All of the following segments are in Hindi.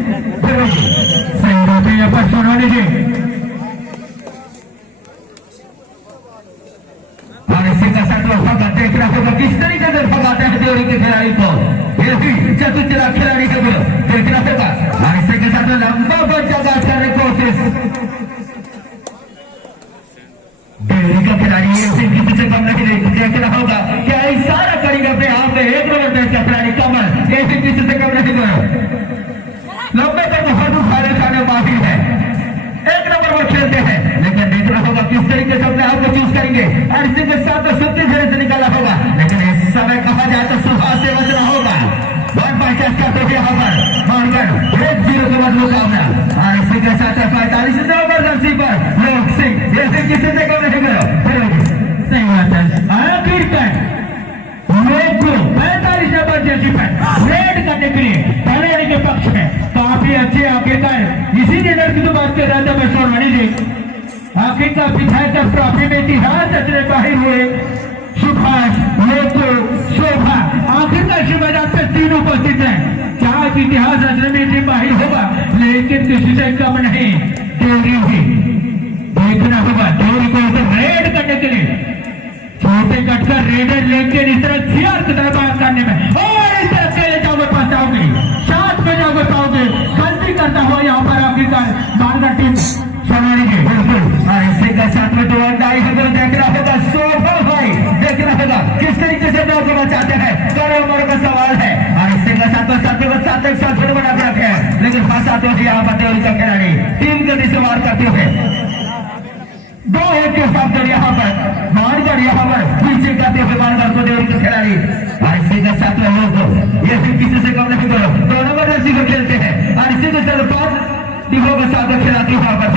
सही बात है यहाँ पर सोनाली जी। और इसी का साथ भगा देख रहा होगा किस तरीके से भगाते हैं देवरी के खिलाड़ी को। ये भी चतुर खिलाड़ी है वो देखना होगा। और इसी के साथ लंबा बच्चा गाज करने की कोशिश देवरी का खिलाड़ी किसी से कम नहीं देखना होगा। क्या इशारा करेगा अपने आप में एक नंबर देश का खिलाड़ी कमल ऐसे किसी से कम नहीं करो। लंबे तक बहुत उखाड़े खाने माहिर है, एक नंबर वो खेलते हैं। लेकिन देखना होगा किस तरीके से अपने आप को चूज करेंगे। और इसी के साथ तो सुत्ती घेरे से निकाला होगा। लेकिन इस समय कहा जाए तो सुबह से बचना होगा। 1/5 करते हुए यहाँ पर मारकर 1-0 के बाद मुकाबला। और इसी के साथ 45 नंबर जर्सी पर लोक सिंह जैसे किसी से कम नहीं करो। सही बात है। आखिरकार लोग को 45 नंबर जर्सी पर रेड करने के लिए पहले के पक्ष में काफी अच्छे आखिरकार इसी निडर की तो बात कर रहा था मैं सोनवानी जी। आखिरकार विधायक ट्रॉफी में इतिहास रचने बाहर हुए सुभाष लोको शोभा आखिरकार शिवराज पे 3 उपस्थित हैं। चाहे इतिहास रचने में टीम बाहर होगा लेकिन किसी से कम नहीं देवरी ही देखना होगा। देवरी को रेड करने के लिए छोटे कटकर रेडर लेकिन इस तरह सियार की तरह बात करने में और इस तरह अकेले जाओगे पास जाओगे साथ में जाओगे पाओगे गलती करता हुआ यहाँ पर आखिरकार मारगा टीम सोनाली जी। बिल्कुल इसी के साथ में 2 अंडाई है देखना होगा। शोभा भाई देखना होगा किस तरीके से लोग बचाते हैं। बड़े उम्र का सवाल है। और इसी के साथ एक साथ बना के रखे हैं लेकिन फंसाते हुए यहाँ पर देवरी का खिलाड़ी टीम गति से वार करते हुए 2-1 के साथ यहाँ पर मारकर यहाँ पर पीछे करते हुए मारकर को देवरी के खिलाड़ी। और इसी के साथ में लोग ये भी किसी से कम नहीं करो 2 नंबर जर्सी को खेलते हैं। और इसी के साथ 5 टीमों के साथ खिलाड़ी वहां पर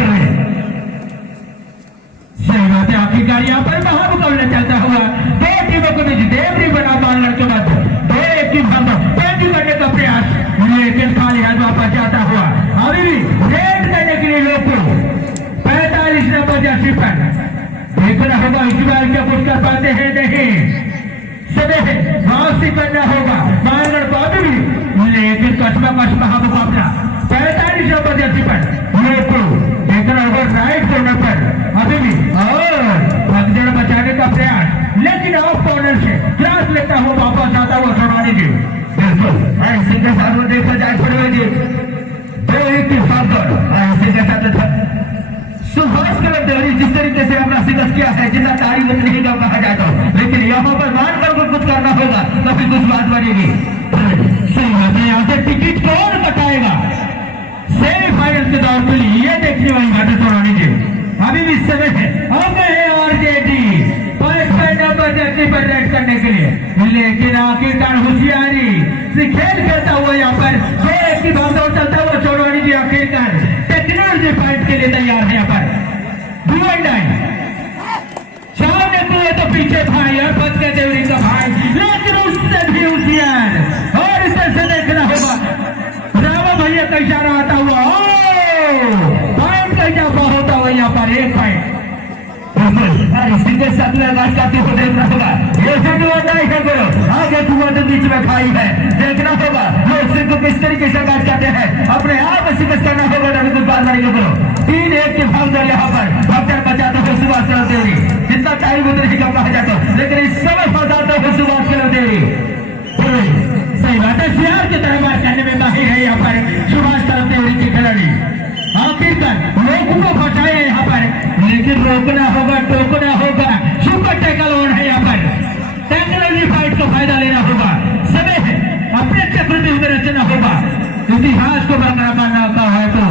सही बात है। आखिरकार यहाँ पर महामुकाबला चलता हुआ 2 टीमों के बीच देवरी बना बाल लड़के मध्य 2-1 की पेटी करने का प्रयास लेकिन खाली हाथ वापस जाता हुआ अभी भी रेड करने के लिए लोग 45 नंबर जर्सी पर देखना होगा इस बार क्या कुछ कर पाते हैं नहीं सभी वापसी करना होगा मारगढ़ को अभी भी लेकिन कसबा मुकाबला 45 नंबर जर्सी पर लोग देखना होगा राइट कॉर्नर पर अभी भी और भगदड़ बचाने का प्रयास लेकिन ऑफ कॉर्नर से क्रॉस लेता हुआ वापस आता हुआ सोनाली जी। बिल्कुल इसी के साथ में देखा जाए छोड़े जी 2-1 की भागदौड़। इसी के साथ सुभाष के देवरी जिस तरीके से अपना शिकस्त किया है जितना तारीफ नहीं कहा जाता लेकिन यहाँ पर मानकर कुछ करना होगा तभी कुछ बात बनेगी। सही बात है। यहाँ से टिकट कौन कटाएगा सेमीफाइनल के दौर के लिए ये देखने वाली बात है सोनाली जी। अभी भी समय है आरजेडी 5 नंबर जर्सी पर रेड करने के लिए लेकिन आखिरकार होशियारी से खेल खेलता हुआ यहाँ पर 2-1 की भागदौड़ चलता हुआ सोनाली जी आखिरकार टेक्नोलॉजी फाइट के लिए तैयार है। यहाँ पर सामने कुएं तो पीछे भाई और बच गए देवरी का भाई लेकिन उससे भी होशियार और इस तरह से देखना होगा रामा भैया का इशारा आता हुआ पॉइंट का इजाफा होता हुआ यहाँ पर 1 पॉइंट। इसी के साथ में आगाज करते हुए देखना होगा ये करो आगे कुआं तो बीच में खाई है देखना होगा लोग सिंह को किस तरीके से आगाज करते हैं अपने आप शिकस्त करना होगा अभी कुछ बात नहीं करो। 3-1 की भागदौड़ यहाँ पर भक्तर बचाते हुए सुभाष चलो देवरी जितना टाइम उतना ही कम कहा जाता लेकिन इस समय फंसाते हुए सुभाष चलो देवरी। सही बात है। सियार की तरह बात करने में माहिर है यहाँ पर सुभाष चलो देवरी के खिलाड़ी। आखिरकार लोगों को फंसाए यहाँ पर लेकिन रोकना होगा टोकना होगा सुपर टैकल ऑन है यहाँ पर टेक्नोलॉजी फाइट को फायदा लेना होगा समय है अपने चक्र में रचना होगा इतिहास को बरकरार करना है तो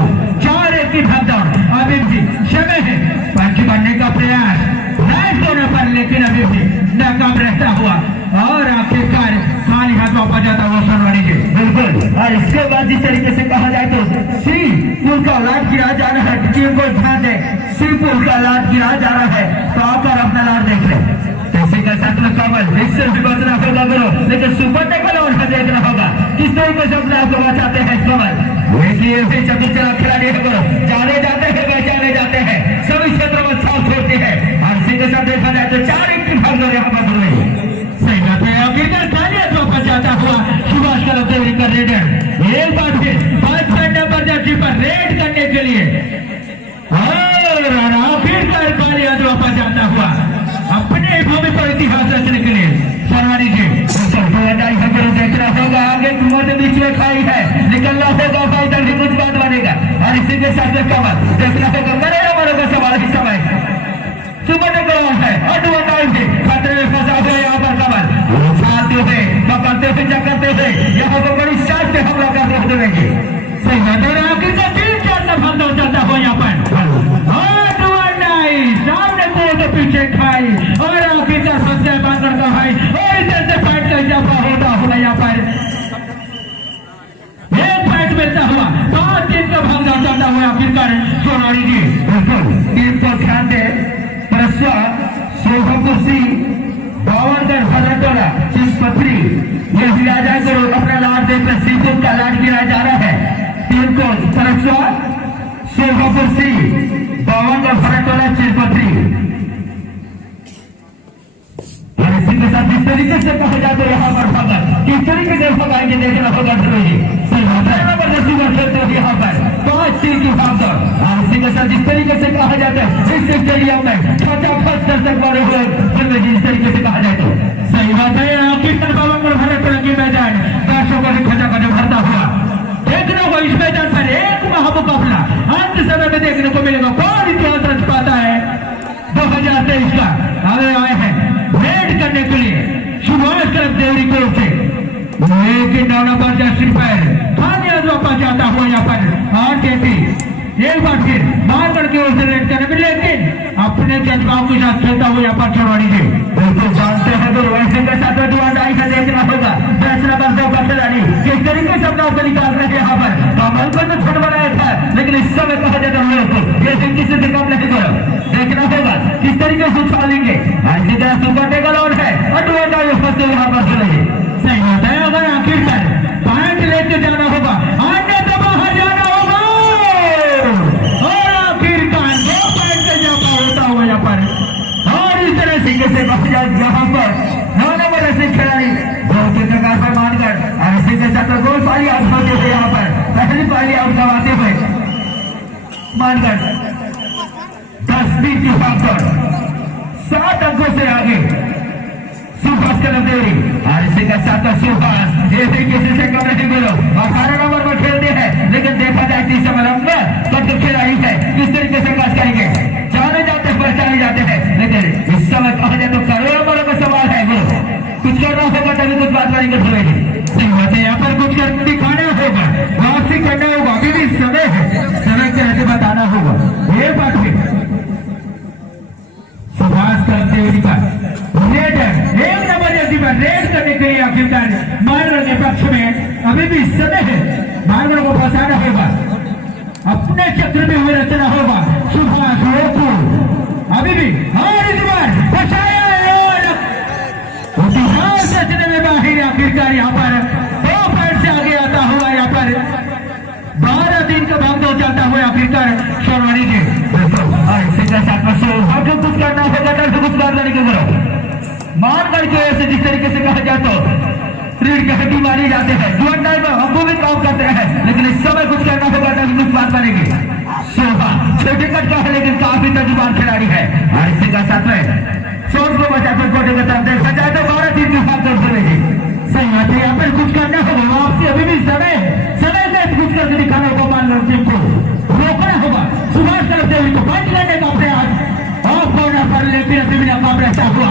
4-1 की भागदौड़ अभी भी समय है पंच बनने का प्रयास राइट होने पर लेकिन अभी भी नाकाम रहता हुआ और आखिरकार खाली हाथ वापस जाता हुआ सोनवानी जी। बिल्कुल और इसके बाद जिस तरीके से कहा जाए तो सी पुल का लाट गिरा जा रहा है टीम को ध्यान दे सी पुल का लाट गिरा जा रहा है तो आकर अपना लाट देख ले इसी के साथ में कमल इससे भी बचना होगा करो लेकिन सुपर टेकल और देखना होगा किस तरीके से अपने आपको बचाते हैं कमल देखिए चतुर खिलाड़ी है करो जाने जाते हैं पहचाने जाते हैं सभी क्षेत्रों में छाप छोड़ते हैं और इसी के साथ देखा जाए तो 4-1 की भागदौड़ यहाँ पर सही बात है। आखिरकार वापस जाता हुआ सुभाष का रेडर एक बार फिर 5 जर्सी पर रेड करने के लिए और आखिरकार काली अजवापा जाता हुआ अपने भूमि पर इतिहास रचने के लिए सरवानी जी देखना होगा आगे बीच में खाई है निकलना होगा फाइटर भी कुछ बात बनेगा और इसी के साथ में कमर देखना होगा मरेगा मरेगा सवाल ही समय सुबह ग्राउंड है एडवर्टाइज है खतरे में फंसा हुआ यहाँ पर कमर उठाते हुए पकड़ते हुए चकरते हुए यहाँ पर बड़ी शान से हमला करते हुए सही बात है आखिर का 3-4 भागना चलता हुआ यहाँ पर एडवर्टाइज सामने को पीछे खाई और आखिर का सबसे बांधर का भाई और इधर से फाइट का इजाफा होता हुआ यहाँ पर एक फाइट मिलता हुआ 5-3 का भागना चलता हुआ आखिरकार सोनारी जी टीम को ध्यान दे परस्वा शोभापुर सिंह बावनगढ़ भद्रटोला चिंचपत्री ये विराजा को अपना लाड देकर सीधुन का लाड गिराया जा रहा है टीम को परस्वा शोभापुर सिंह बावनगढ़ भद्रटोला चिंचपत्री और इसी के साथ जिस तरीके से कहा जाए तो यहाँ पर भगत किस तरीके से भगाएंगे देखना होगा ध्रुवी जबरदस्ती में खेलते हुए यहाँ पर 5-3 की भागदौड़ और इसी के साथ जिस तरीके से कहा जाता है इस स्टेडियम में फटाफट दर्शक बड़े हुए ध्रुवी जिस तरीके से कहा जाए तो सही बात है आखिरकार बावनगढ़ भद्रटोला की मैदान दर्शकों से खचाखच भरता हुआ देखना होगा इस मैदान पर एक महामुकाबला अंत समय में देखने को मिलेगा कौन इतिहास रच पाता है 2023 का आगे आए हैं रेड करने के लिए सुभाष करब देवरी को से लेकिन 9 नंबर जर्सी पर खाने अजवापा जाता हुआ यहाँ पर आरटीपी एक बार फिर मारगढ़ की ओर से रेड करने में लेकिन अपने जज्बाओं के साथ खेलता हुआ यहाँ पर चौड़ी जी बिल्कुल जानते हैं तो वैसे के साथ आई का देखना होगा 10 नंबर 2 का खिलाड़ी किस तरीके से अपना को निकाल रहे हैं यहाँ पर कमल को तो छोड़ बनाया था लेकिन इस समय कहा जाता है ये दिन किसी से कम नहीं करो देखना होगा किस तरीके से उछालेंगे ऐसी तरह सुपर टेकल और है अटवाटा फंसे यहाँ पर चलेंगे सही बात है अगर आखिरकार पॉइंट लेके जाना होगा अन्य तो बाहर जाना होगा और आखिरकार 2 पॉइंट का इजाफा होता हुआ यहाँ पर और इस तरह से कैसे यहाँ पर 9 नंबर ऐसे खिलाड़ी बहुत ही प्रकार पर मानकर और इसी के साथ गोल पाली आउट होते हुए यहाँ पर पहली पाली आउट करवाते हुए मानकर 10-20 की भागदौड़ 7 अंकों से आगे सुभाष करब देवरी और इसी के साथ सुभाष ये भी किसी से कम नहीं बोलो 18 नंबर पर खेलते हैं लेकिन देखा जाए कि समय लंबा कब खिलाड़ी है किस तरीके से काज करेंगे जाने जाते हैं पहचाने जाते हैं लेकिन इस समय कहा जाए तो करोड़ों नंबरों का सवाल है बोलो कुछ करना होगा तभी कुछ बात करेंगे सुनेंगे सही बात है यहाँ पर कुछ कर दिखाना होगा वापसी करना होगा अभी भी समय है समय के रहते बताना होगा ये बात है सुभाष करब देवरी का रेड एक नंबर जर्सी पर रेड करने के लिए आखिरकार मारगढ़ के पक्ष में अभी भी समय है मारगढ़ को फंसाना होगा अपने चक्र में हुए रचना होगा सुभाष रोको अभी भी और इस बार फंसाया और इतिहास रचने में बाहर आखिरकार यहाँ पर 2 पॉइंट से आगे आता हुआ यहाँ पर 12-3 का भागदौड़ चलता हुआ आखिरकार शर्वानी जी और इसी के साथ में सौभाग्य कुछ करना होगा तो कुछ बात करने के करो मारगढ़ की वजह से जिस तरीके से कहा जाए तो रीढ़ की हड्डी मारी जाते हैं जुआन टाइम में हम भी काम करते हैं लेकिन इस समय कुछ करना होगा तभी कुछ बात बनेगी शोभा छोटे कट का है लेकिन काफी तजुर्बान खिलाड़ी है और इसी का साथ में चोट को बचाकर कोटे की तरफ देखा जाए तो 12-3 की बात करते रहेगी सही बात है यहाँ पर कुछ करना होगा वापसी अभी भी समय से कुछ करके दिखाना होगा मानगढ़ टीम को रोकना होगा सुभाष करब देवरी को बंद करने का प्रयास ऑफ कॉर्नर पर लेकिन अभी भी नाकाम रहता हुआ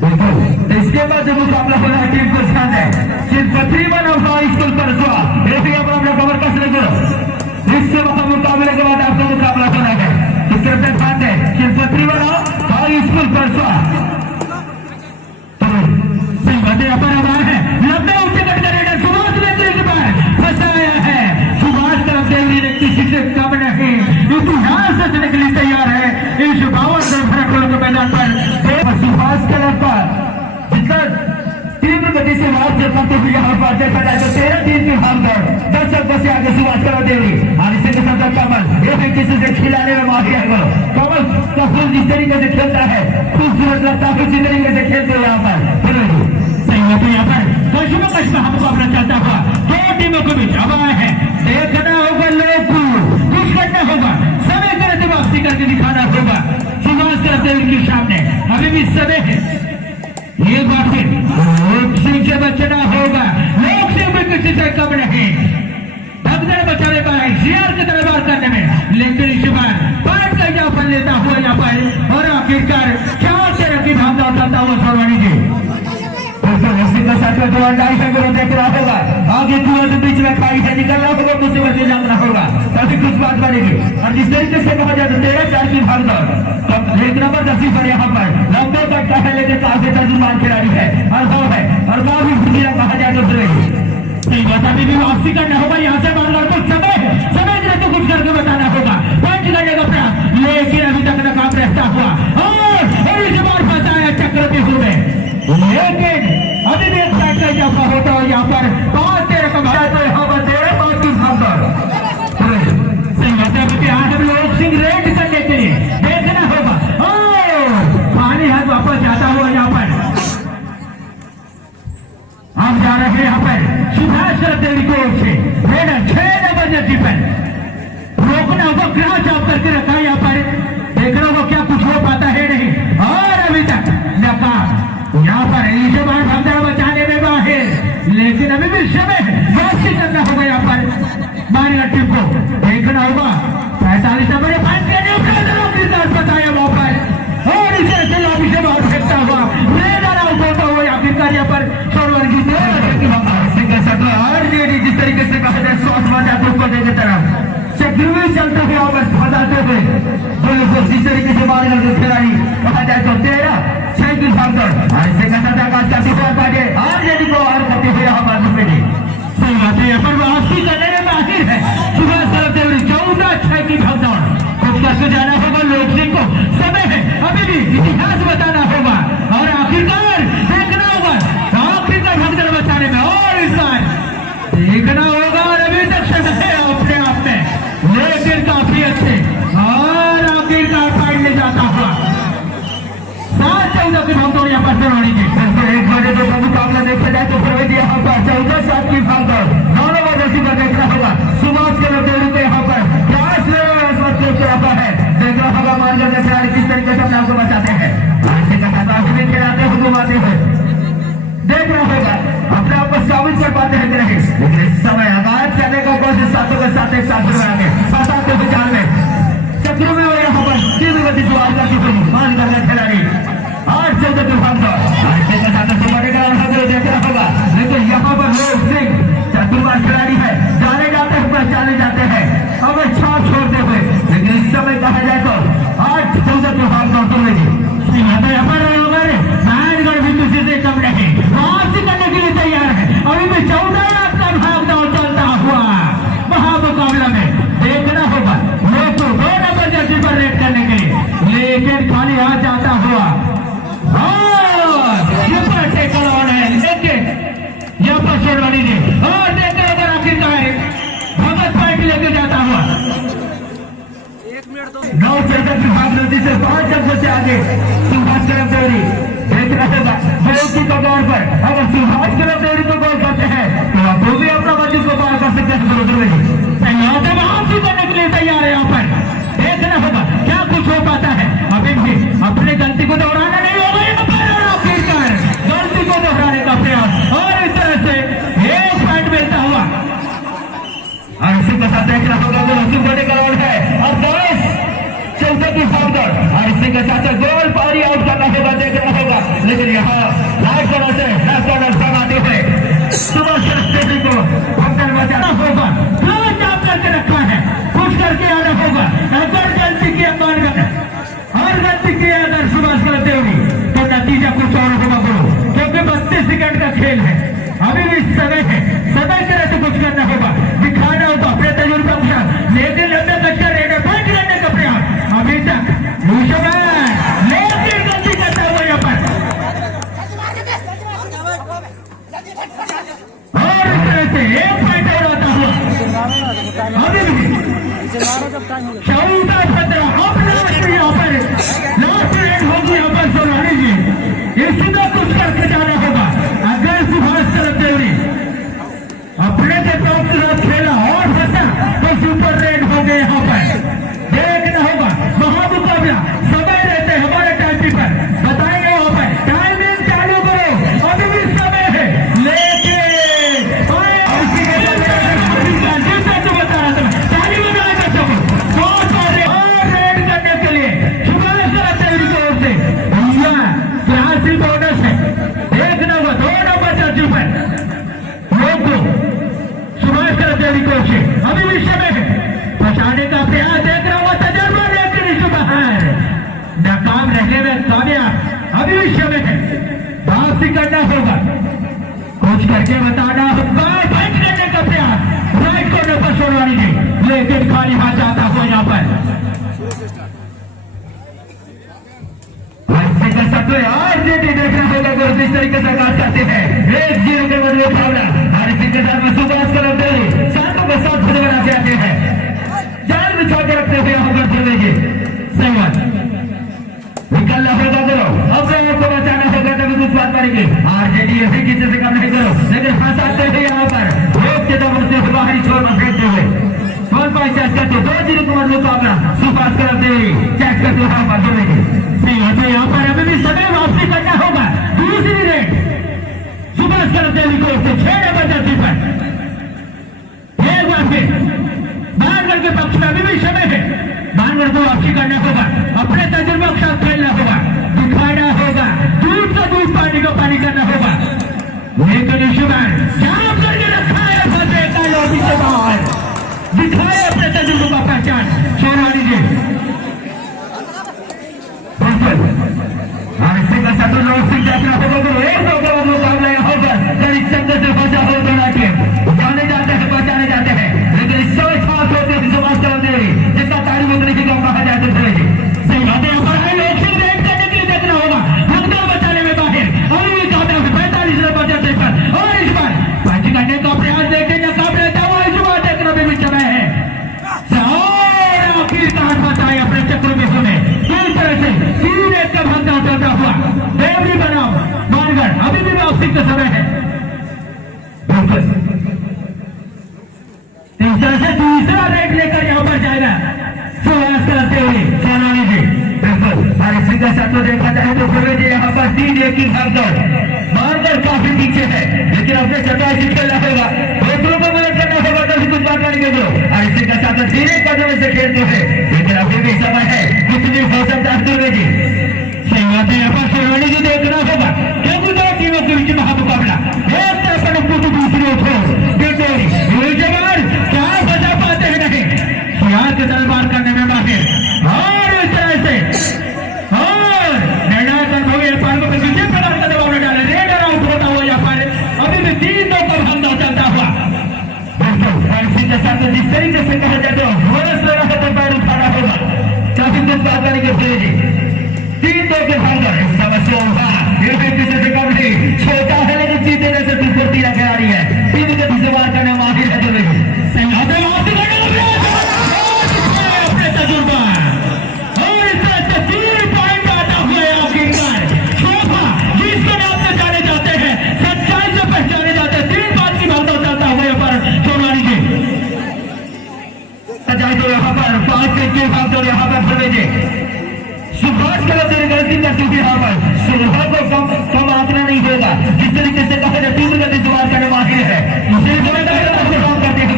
बिल्कुल इसके बाद जो मुकाबला हो रहा है टीम को ध्यान है चिंचपत्री बना स्कूल पर ये भी अपना कवर कसने करो इससे मुकाबले के बाद आपका मुकाबला होना है तो कृपया ध्यान है चिंचपत्री बना स्कूल पर सही बात है अपन अब है लंबे ऊंचे कट कर सुभाष ने फंसाया है सुभाष करब देवरी ने किसी से कम नहीं इतिहास रचने के लिए तैयार है इस बावनगढ़ भद्रटोला के मैदान पर सुभाष के लड़का जितना तीव्र गति से मार्च करते हुए यहाँ पर देखा जाए तो 13-3 की भागदौड़ 10 अंकों से आगे सुभाष करब देवरी और इसी के साथ कमल ये भी किसी से खिलाने में माहिर है कमल का फूल जिस तरीके से खेलता है खूबसूरत लगता है उसी तरीके से खेलते यहाँ पर सही है यहाँ पर कश्म मुकाबला चलता हुआ 2 टीमों के बीच अब आए हैं देखना होगा करते उनके सामने अभी भी समय है। एक बार फिर लोक सिंह से बचना होगा, लोक सिंह भी किसी से कम नहीं, भगदड़ बचाने पाए शेर के दरबार करने में, लेकिन इस बार पार्ट का यहाँ पर लेता हुआ यहाँ पर और आखिरकार क्या तरह की भावना उठाता हुआ सरवानी जी देख रहा होगा, आगे कुआं के बीच में खाई से निकलना होगा, मुसीबत से जाना होगा, तभी कुछ बात बनेगी। और जिस तरीके से कहा जाए तो 13-4 की भागदौड़, तो एक नंबर 10 पर यहाँ पर लंबे तक का है, लेकिन काफी तर्जुमान खिलाड़ी है और वह भी भूजिया कहा जाए तो अभी भी वापसी करना होगा यहाँ से बांग्लादेश को समय तो कुछ करके बताना होगा, पंच करने का प्रयास, लेकिन अभी तक नाकाम रहता हुआ और इस बार फंसाया चक्रव्यूह में, लेकिन अभी भी एक साइड का इजाफा होता है यहाँ पर 5-13 का भाग तो यहाँ पर 13-5 की भागदौड़ हम लोग सिंह रेड करने के लिए देखना होगा। पानी हाथ वापस जाता हुआ यहाँ पर हम जा रहे हैं यहाँ पर सुभाष देवी की ओर से 6 नंबर जर्सी पर रोकना होगा, ग्राह चाप करके रखा है यहाँ पर, देखना होगा क्या कुछ हो पाता है नहीं, और अभी तक नाकाम यहाँ पर इसे बार भगदड़ बचाने में माहिर, लेकिन अभी भी समय वापसी करना होगा यहाँ पर मारेगा टीम को, देखना होगा 45 नंबर बताया वहां पर और इसे ऐसे लॉबी से बाहर फेंकता हुआ रेडर आउट होता हुआ आखिरकार यहाँ पर सोलवर की जिस तरीके से कहा जाए स्वास्थ्य बन जाते को देने तरफ चक्रीवी चलते हुए वापस फंसाते हुए दोनों जिस तरीके से मारे गए खिलाड़ी कहा जाए तो 13-6 की भागदौड़ और इसे को और करते हुए यहाँ बाजू में सही बात है, पर वापसी करने में माहिर है सुभाष देवरी 14-6 की भागदौड़, कुछ करके जाना होगा लोक सिंह को, समय है अभी भी इतिहास बताना होगा और आखिरकार देखना होगा आखिरकार भगदड़ बचाने में, और इस बार देखना होगा और अभी तक समय है अपने आप में, लेकिन काफी अच्छे और आखिरकार फाइट ले जाता हुआ 7-14 की भागदौड़ यहाँ पर सरवानी की एक बड़े दो का मुकाबला देखा जाए तो प्रवेश यहाँ पर 14-7 की भागदौड़ दोनों वजह पर देखना होगा सुभाष के देवरी को यहाँ पर है, देखना होगा मान लो खिलाड़ी किस तरीके से अपने आपको बचाते हैं, खिलाते हुए घुमाते हुए देखना होगा अपने आप को साबित कर पाते हैं कि नहीं, लेकिन इस समय आगाज करने का कोशिश सातों के साथ एक साथ आगे फंसाते हुए जाल में चक्रों में और यहाँ पर तीव्र गति से आज करती हुई मान करने खिलाड़ी 8-14 की भागदौड़ देखना होगा, लेकिन यहाँ पर लोक सिंह चतुर्बार खिलाड़ी है, जाने जाते हैं पहचाने जाते हैं अब छाप छोड़ते हुए, लेकिन इस समय कहा जाए तो 8-14 की भागदौड़ तो लेगी नारायणगढ़ भी किसी से कम नहीं, वापसी करने के लिए तैयार है, अभी भी 14 लाख का भागदौड़ चलता हुआ महामुकाबला में देखना होगा लोग को 2 नंबर जर्सी पर रेड करने के लिए, लेकिन खाली हाथ जाता हुआ यहाँ पर शेरवानी जी और देखते अगर आखिरकार भगत पॉइंट लेके जाता हुआ 9-14 की भागदौड़ से 5 अंकों से आगे सुभाष देवरी देखना होगा विरोधी के दौर पर, अगर सुभाष देवरी को गोल करते हैं तो आप वो भी अपना मंजिल को पार कर सकते हैं, वापसी करने के लिए तैयार है, यहाँ पर देखना होगा क्या कुछ हो पाता है, अभी भी अपनी गलती को दोहराना नहीं होगा यहाँ पर, आखिरकार गलती को दोहराने का प्रयास और इस तरह से एक पॉइंट मिलता हुआ और इसी के साथ देखना होगा ग्राउंड है और 14 की भागदौड़ और इसी के साथ गोल पारी आउट करना होगा, देखना होगा, लेकिन यहाँ राइट कॉर्नर से लेफ्ट कॉर्नर बनाते हुए सुभाष देवरी को भगदड़ बचाना होगा, क्लोज आप करके रखा है, कुछ करके आना होगा, अगर गलती की और गलती की अगर सुभाष देवरी तो नतीजा कुछ और होगा बोलो, क्योंकि 32 सेकंड का खेल है, अभी भी समय है, समय तरह से कुछ करना होगा, दिखाना होगा अपने तजुर्बा के साथ, लेकिन लंबे कच्चा रेडर पॉइंट करने का प्रयास अभी तक लेकिन गलती करता हुआ यहाँ पर और इस तरह से एक पॉइंट और आता हुआ अभी भी 14-15 अब लास्ट यहाँ पर लास्ट रेड होगी यहाँ पर सोनाली जी, इसी में कुछ करके जाना होगा, अगर सुभाष देवरी अपने के टॉप के साथ खेला और फंसा तो सुपर रेड हो गए यहाँ पर, देखना होगा महामुकाबला समय रहते हमारे करते हुए कोशिश अभी विषय में है, बचाने का प्रयास देख रहा हुआ तजर्बा, लेकिन इस बाहर नाकाम रहने में कामयाब अभी विषय में है। वापसी करना होगा, कुछ करके बताना होगा, फाइट करने का प्रयास राइट कॉर्नर पर सोनवानी जी, लेकिन खाली हाथ जाता हुआ यहाँ पर देखना होगा। अगर इस तरीके से आगाज करते हैं 1-0 के बदले भावना हमारे सिंह के साथ में सुभाष करते हुए सातों के साथ खुद बना के आते हैं, जाल बिछा के रखते हुए यहाँ पर फिरवेंगे। सही बात, निकलना होगा करो, अपने आप को बचाना होगा, तभी कुछ बात करेंगे। आरजेडी ऐसे किसी से कम नहीं करो, लेकिन फंसाते हुए यहाँ पर रोक के दम से बाहरी छोर में फेंकते हुए कौन पाई चेक करते 2-0 के बदले मुकाबला सुभाष करते हुए चेक करते हुए यहाँ पर फिरवेंगे। यहाँ पर अभी भी समय वापसी करना होगा। दूसरी रेड सुभाष करते हुए को 6 नंबर जर्सी पर एक बार फिर बानगढ़ के पक्ष में अभी भी समय है, बानगढ़ को वापसी करना होगा, अपने तजुर्बा के साथ खेलना होगा, दिखाना होगा, दूध से दूध पानी को पानी करना होगा। लेकिन शुभान जाम करके रखा है, फंसे का लॉबी से बाहर दिखाए अपने तजुर्बे का पहचान। सोनवानी जी मुकाबला यहाँ पर करीब चंद्र से बचा हो दोनों टीम जाने जाते हैं, बचाने जाते हैं, लेकिन इस समय साथ होते हैं सुभाष करते हुए जितना तारीफ उतनी की कम कहा जाए तो सही बात है। यहाँ पर है लोग रेड करने के लिए देखना होगा, भगदड़ बचाने में बाहर अभी भी काटा 45 नंबर जर्सी पर और इस बार पंच करने का प्रयास देखे मुकाबले इस बार देखना भी समय है। आखिरकार बचाए अपने चक्र में सुने किस तरह से 3-1 का भगदड़ चलता हुआ देवरी बनाओ बानगढ़ अभी भी वापसी का समय है। तीसरा से दूसरा रेड लेकर यहाँ पर जाएगा सुभाष करते हुए सोनाली जी। बिल्कुल हमारे सिंह के साथ देखा जाए तो फिर यहाँ पर 3-1 की भगदड़, बानगढ़ काफी पीछे है, लेकिन अपने चटाई से खेलना होगा, दूसरों को मदद करना होगा, तभी कुछ बात करेंगे जो हमारे सिंह के साथ धीरे कदम से खेलते हैं, लेकिन अभी भी समय है कुछ भी हो सकता है। दुर्गे जी सही बात है, यहाँ पर सोनाली जी देखना होगा क्योंकि दो टीमों के बीच महामुकाबला, एक तरफ अनुकूट दूसरी जवान क्या बचा पाते हैं नहीं सियार के तलवार करने में माहिर, और इस तरह से और निर्णायक पार्क में विजय प्रदान का दबाव डाले, रेड आउट होता हुआ यहाँ पर अभी भी 3-2 का भंगा चलता हुआ। बिल्कुल के साथ जिस तरीके से कहा जाए तो पैर उठाना होगा, काफी कुछ बात करेंगे फिर जी 3-2 के भंगा समस्या होगा, ये भी किसी से कम नहीं, छोटा है लेकिन जीते जैसे फुर्ती लगा रही है, तीन के पीछे बात करने माहिर है। जो सही अपने तजुर्बा और इस तरह से 3 पॉइंट आता हुआ है आखिरकार शोभा जिसके नाम से जाने जाते हैं, सच्चाई से पहचाने जाते हैं, 3 बात की भागदौड़ चलता हुआ यहाँ पर सोनवानी जी सच्चाई तो यहाँ पर 5 की भागदौड़ यहाँ पर फिर जी सुभाष के लिए गलती करती हुई यहाँ पर सुभाष को कम आंकना नहीं होगा, जिस तरीके से कहा जाए 3 गति सुभाष करने माहिर है, काम करते हैं।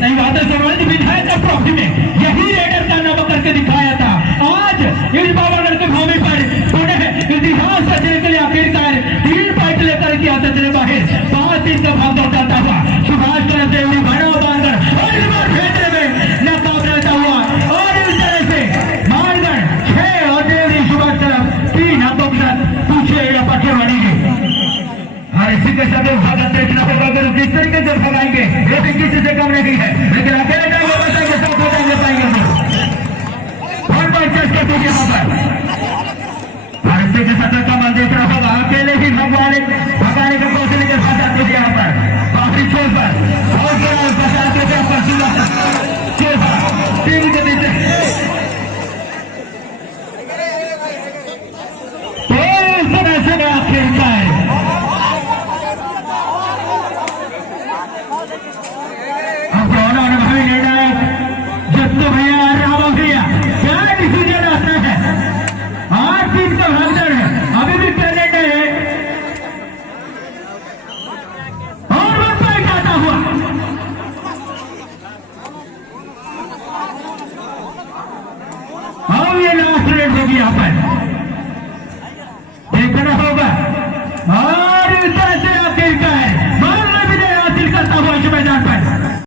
सही बात है, सोनवानी विधायक का ट्रॉफी में यही रेडर का नाम करके दिखाया था, आज इस बाबागढ़ के भूमि पर उन्हें इतिहास रचने के लिए आखिरकार 3 पॉइंट लेकर किया सचने बाहर 5-3 का भागदौड़ चलता हुआ सुभाष का देवरी बड़ा बानगढ़ और इस बार क्षेत्र में नाकाम रहता हुआ, और इस तरह से बानगढ़ 6 और देवरी सुभाष तरफ 3 हाथों के साथ पूछे या पक्के बनेंगे। हर इसी के साथ भागत देखना होगा, अगर किस तरीके से भगाएंगे ये भी किसी से कम नहीं है, लेकिन अकेले का के साथ हो जाएंगे पाएंगे के पीछे हर इसी के साथ कमल देखना होगा, अकेले ही भगवाने का कौशल के साथ आते थे यहाँ पर बाहरी छोर पर और बचाते थे टीम के नीचे आखिरकार अनुभवी निर्णायक जत्तू भैया रामा भैया क्या डिसीजन आता है, 8 का भगदड़ है, अभी भी टैलेंट है और वन जाता हुआ अब ये लास्ट रेड होगी यहाँ पर